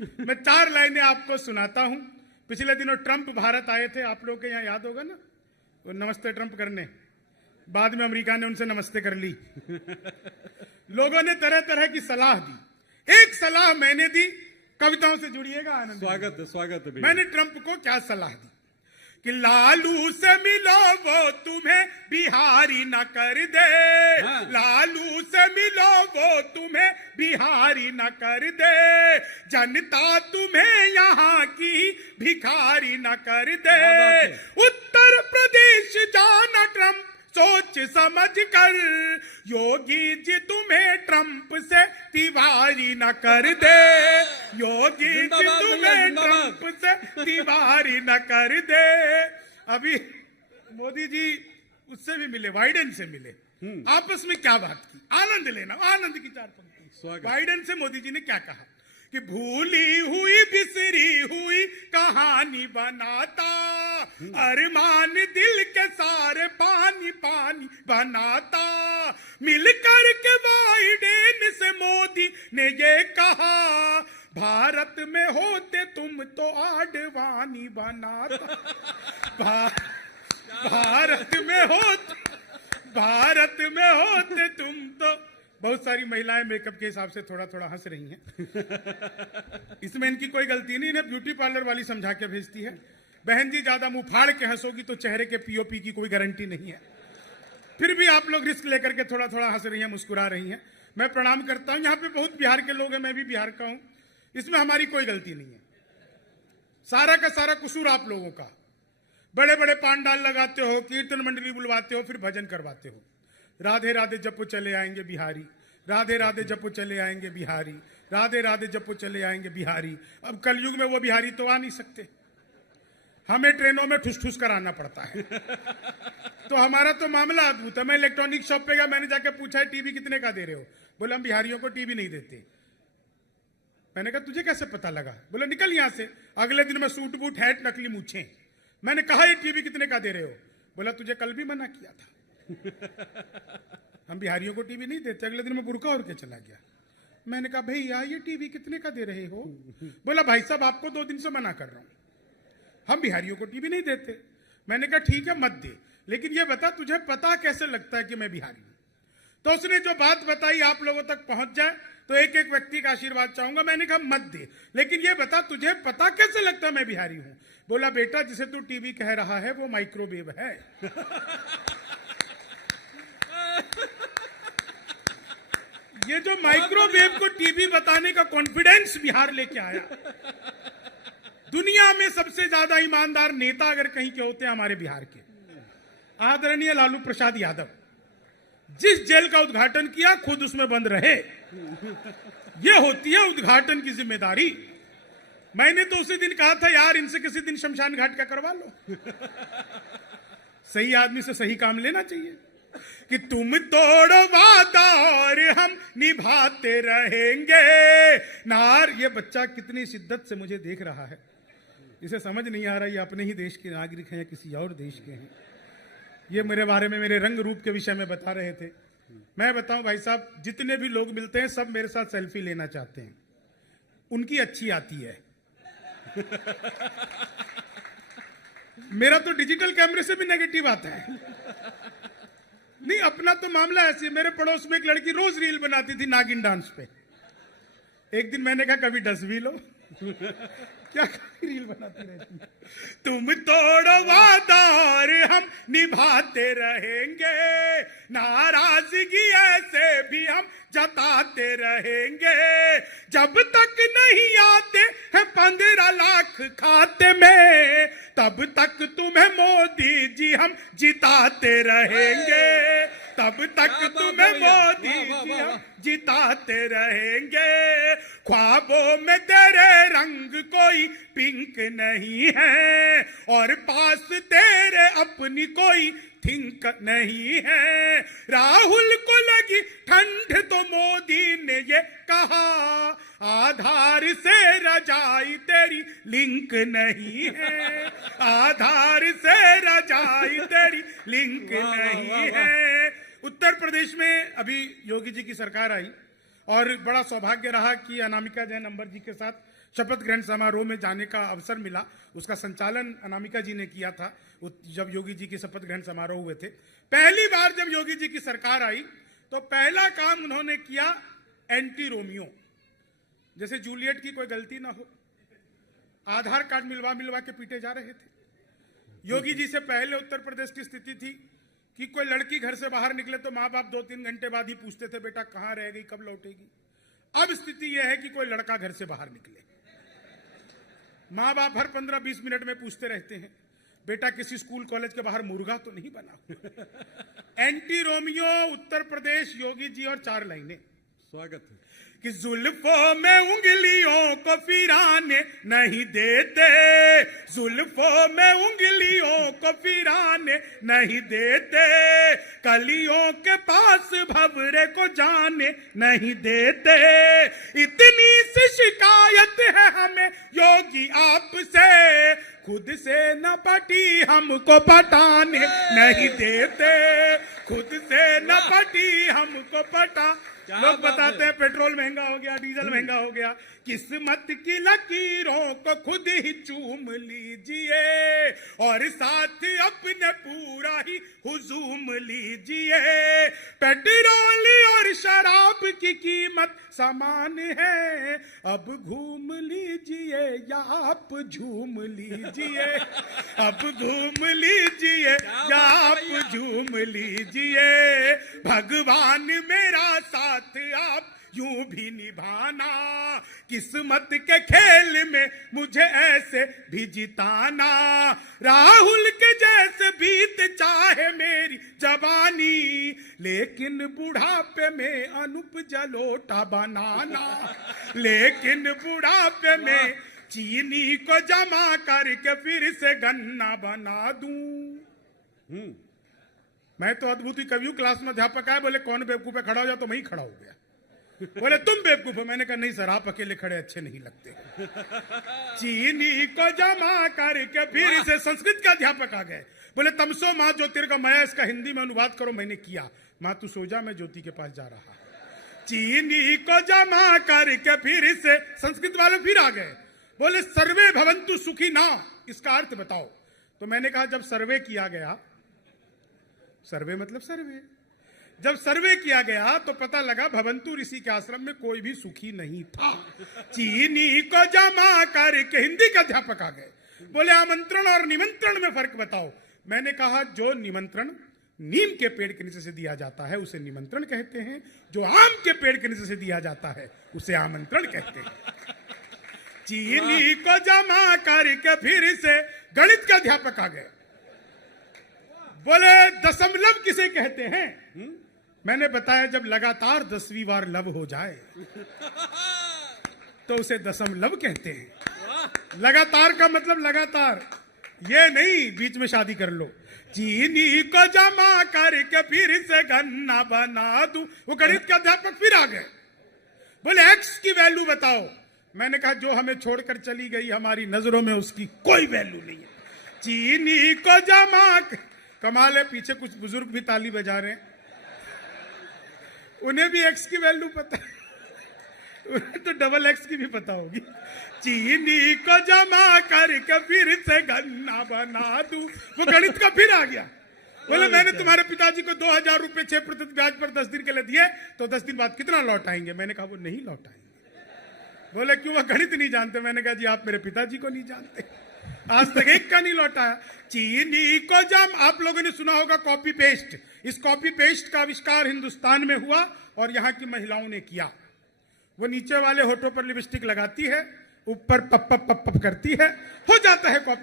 मैं 4 लाइनें आपको सुनाता हूं। पिछले दिनों ट्रंप भारत आए थे, आप लोगों के यहाँ याद होगा ना, वो नमस्ते ट्रंप करने, बाद में अमेरिका ने उनसे नमस्ते कर ली। लोगों ने तरह तरह की सलाह दी। एक सलाह मैंने दी, कविताओं से जुड़िएगा, आनंद। स्वागत है। मैंने ट्रंप को क्या सलाह दी कि लालू से मिलो वो तुम्हें बिहारी न कर दे। हाँ। लालू से मिलो वो तुम्हें बिहारी न कर दे। जनता तुम्हें यहाँ की भिखारी न कर दे। उत्तर प्रदेश जाना ट्रंप सोच समझ कर, योगी जी तुम्हें ट्रंप से तिवारी न कर दे। योगी जी तुम्हें ट्रंप से तिवारी न कर दे। अभी मोदी जी उससे भी मिले, बाइडेन से मिले, आपस में क्या बात की, आनंद लेना, आनंद की 4 पंक्ति। बाइडेन से मोदी जी ने क्या कहा कि भूली हुई बिसरी हुई कहानी बनाता, अरमान दिल के सारे पानी पानी बनाता। मिलकर के बाइडेन से मोदी ने ये कहा, भारत में होते तुम तो आडवाणी बनाता। भारत में होते तुम तो। बहुत सारी महिलाएं मेकअप के हिसाब से थोड़ा थोड़ा हंस रही हैं। इसमें इनकी कोई गलती नहीं, इन्हें ब्यूटी पार्लर वाली समझा के भेजती है। बहन जी ज्यादा मुंह फाड़ के हंसोगी तो चेहरे के पीओपी की कोई गारंटी नहीं है। फिर भी आप लोग रिस्क लेकर के थोड़ा थोड़ा हंस रही हैं, मुस्कुरा रही हैं। मैं प्रणाम करता हूं। यहाँ पे बहुत बिहार के लोग हैं, मैं भी बिहार का हूं। इसमें हमारी कोई गलती नहीं है, सारा का सारा कसूर आप लोगों का। बड़े बड़े पांडाल लगाते हो, कीर्तन मंडली बुलवाते हो, फिर भजन करवाते हो। राधे राधे जपो चले आएंगे बिहारी, राधे राधे जपो चले आएंगे बिहारी, राधे राधे जपो चले आएंगे बिहारी। अब कलयुग में वो बिहारी तो आ नहीं सकते, हमें ट्रेनों में ठुस ठुस कर आना पड़ता है। तो हमारा तो मामला अद्भुत है। मैं इलेक्ट्रॉनिक शॉप पे गया, मैंने जाके पूछा टीवी कितने का दे रहे हो? बोला हम बिहारियों को टीवी नहीं देते। मैंने कहा तुझे कैसे पता लगा? बोला निकल यहां से। अगले दिन मैं सूट बूट हैट नकली मूछें। मैंने कहा ये टीवी कितने का दे रहे हो? बोला तुझे कल भी मना किया था, हम बिहारियों को टीवी नहीं देते। अगले दिन मैं बुर्का ओढ़ के चला गया। मैंने कहा भैया ये टीवी कितने का दे रहे हो? बोला भाई साहब आपको 2 दिन से मना कर रहा हूं, हम बिहारियों को टीवी नहीं देते। मैंने कहा ठीक है मत दे, लेकिन ये बता तुझे पता कैसे लगता है कि मैं बिहारी हूं? तो उसने जो बात बताई आप लोगों तक पहुंच जाए तो एक एक व्यक्ति का आशीर्वाद चाहूंगा। मैंने कहा मत दे, लेकिन ये बता तुझे पता कैसे लगता है मैं बिहारी हूं? बोला बेटा जिसे तू टीवी कह रहा है वो माइक्रोवेव है। ये जो माइक्रोवेव को टीवी बताने का कॉन्फिडेंस बिहार लेके आया। दुनिया में सबसे ज्यादा ईमानदार नेता अगर कहीं के होते हैं हमारे बिहार के, आदरणीय लालू प्रसाद यादव। जिस जेल का उद्घाटन किया खुद उसमें बंद रहे, ये होती है उद्घाटन की जिम्मेदारी। मैंने तो उसी दिन कहा था यार इनसे किसी दिन शमशान घाट का करवा लो। सही आदमी से सही काम लेना चाहिए कि तुम तोड़ो वादा और हम निभाते रहेंगे। नार ये बच्चा कितनी शिद्दत से मुझे देख रहा है, इसे समझ नहीं आ रहा ये अपने ही देश के नागरिक हैं या किसी और देश के हैं। ये मेरे बारे में मेरे रंग रूप के विषय में बता रहे थे। मैं बताऊं भाई साहब, जितने भी लोग मिलते हैं सब मेरे साथ सेल्फी लेना चाहते हैं, उनकी अच्छी आती है। मेरा तो डिजिटल कैमरे से भी नेगेटिव आता है। नहीं अपना तो मामला ऐसी है। मेरे पड़ोस में एक लड़की रोज रील बनाती थी नागिन डांस पे। एक दिन मैंने कहा कभी डस भी लो। क्या रील बनाती रहती? तुम तोड़ो वादा और हम निभाते रहेंगे, नाराजगी ऐसे भी हम जताते रहेंगे। जब तक नहीं आते हैं 15 लाख खाते में, तब तक तुम्हें मोदी जी हम जिताते रहेंगे। तब तक तुम्हें मोदी जी हम जिताते रहेंगे। ख्वाबों में तेरे रंग कोई पिंक नहीं है, और पास तेरे अपनी कोई थिंक नहीं है। राहुल को लगी ठंड तो मोदी ने ये कहा, आधार से रजाई तेरी लिंक नहीं है। आधार से रजाई तेरी लिंक नहीं है। उत्तर प्रदेश में अभी योगी जी की सरकार आई और बड़ा सौभाग्य रहा कि अनामिका जैन अंबर जी के साथ शपथ ग्रहण समारोह में जाने का अवसर मिला। उसका संचालन अनामिका जी ने किया था जब योगी जी के शपथ ग्रहण समारोह हुए थे। पहली बार जब योगी जी की सरकार आई तो पहला काम उन्होंने किया एंटी रोमियो, जैसे जूलियट की कोई गलती ना हो, आधार कार्ड मिलवा मिलवा के पीटे जा रहे थे। योगी जी से पहले उत्तर प्रदेश की स्थिति थी कि कोई लड़की घर से बाहर निकले तो माँ बाप 2-3 घंटे बाद ही पूछते थे बेटा कहाँ रह गई, कब लौटेगी। अब स्थिति यह है कि कोई लड़का घर से बाहर निकले, माँ बाप हर 15-20 मिनट में पूछते रहते हैं बेटा किसी स्कूल कॉलेज के बाहर मुर्गा तो नहीं बना। एंटी रोमियो उत्तर प्रदेश योगी जी और 4 लाइनें। स्वागत है। कि जुल्फों में उंगलियों को फिराने नहीं देते, जुल्फों में उंगलियों को फिराने नहीं देते, कलियों के पास भंवरे को जाने नहीं देते। इतनी सी शिकायत है हमें योगी आपसे, खुद से न पटी हमको पटाने नहीं देते, खुद से न पटी हमको पटा। लोग बताते हैं पेट्रोल महंगा हो गया, डीजल महंगा हो गया। किस्मत की लकीरों को खुद ही चूम लीजिए और साथ अपने पूरा ही हुजूम लीजिए। पेट्रोल और शराब की कीमत समान है, अब घूम लीजिए या आप झूम लीजिए, अब घूम लीजिए या आप झूम लीजिए। भगवान मेरा साथ आप यूं भी निभाना, किस्मत के खेल में मुझे ऐसे भी जिताना। राहुल के जैसे बीत चाहे मेरी जवानी, लेकिन बुढ़ापे में अनूप जलोटा बनाना, लेकिन बुढ़ापे में चीनी को जमा करके फिर से गन्ना बना दूं। मैं तो अद्भुत ही कवियों क्लास में अध्यापक आए, बोले कौन बेवकूफ है, खड़ा हो जा, तो मैं ही खड़ा हो गया। बोले तुम बेवकूफ हो, मैंने कहा नहीं सर आप अकेले खड़े अच्छे नहीं लगते। चीनी को जमा करके फिर से संस्कृत का अध्यापक आ गए, बोले तमसो माँ ज्योतिर्गमय, इसका हिंदी में अनुवाद करो। मैंने किया, माँ तू सो जा मैं ज्योति के पास जा रहा। चीनी को जमा करके फिर से संस्कृत वाले फिर आ गए, बोले सर्वे भवन्तु सुखी ना, इसका अर्थ बताओ। तो मैंने कहा जब सर्वे किया गया, सर्वे मतलब सर्वे, जब सर्वे किया गया तो पता लगा भवंतु ऋषि के आश्रम में कोई भी सुखी नहीं था। चीनी को जमा करके हिंदी के अध्यापक आ गए, बोले आमंत्रण और निमंत्रण में फर्क बताओ। मैंने कहा जो निमंत्रण नीम के पेड़ के नीचे से दिया जाता है उसे निमंत्रण कहते हैं, जो आम के पेड़ के नीचे से दिया जाता है उसे आमंत्रण कहते हैं। चीनी को जमा करके फिर से गणित के अध्यापक आ गए, बोले दशमलव किसे कहते हैं। मैंने बताया जब लगातार 10वीं बार लव हो जाए तो उसे दशमलव कहते हैं। लगातार का मतलब लगातार, ये नहीं बीच में शादी कर लो। चीनी को जमा करके फिर से गन्ना बना दूं। वो गणित के अध्यापक फिर आ गए, बोले एक्स की वैल्यू बताओ। मैंने कहा जो हमें छोड़कर चली गई हमारी नजरों में उसकी कोई वैल्यू नहीं है। चीनी को जमा, कमाल है पीछे कुछ बुजुर्ग भी ताली बजा रहे हैं, उन्हें भी एक्स की वैल्यू पता है, उन्हें तो डबल एक्स की भी पता होगी। चीनी को जमा करके फिर से गन्ना बना दूं। वो गणित का फिर आ गया, बोले मैंने तुम्हारे पिताजी को 2000 रुपए 6% ब्याज पर 10 दिन के लिए दिए, तो 10 दिन बाद कितना लौटाएंगे। मैंने कहा वो नहीं लौटाएंगे। बोले क्यों, वो गणित नहीं जानते। मैंने कहा जी आप मेरे पिताजी को नहीं जानते, आज तक एक का नहीं लौटाया। चीनी को जम, आप लोगों ने सुना होगा कॉपी पेस्ट, इस कॉपी पेस्ट का आविष्कार हिंदुस्तान में हुआ और यहाँ की महिलाओं ने किया। वो नीचे वाले होठों पर लिपस्टिक लगाती है, ऊपर पप पप पप पप करती है, हो जाता है कॉपी।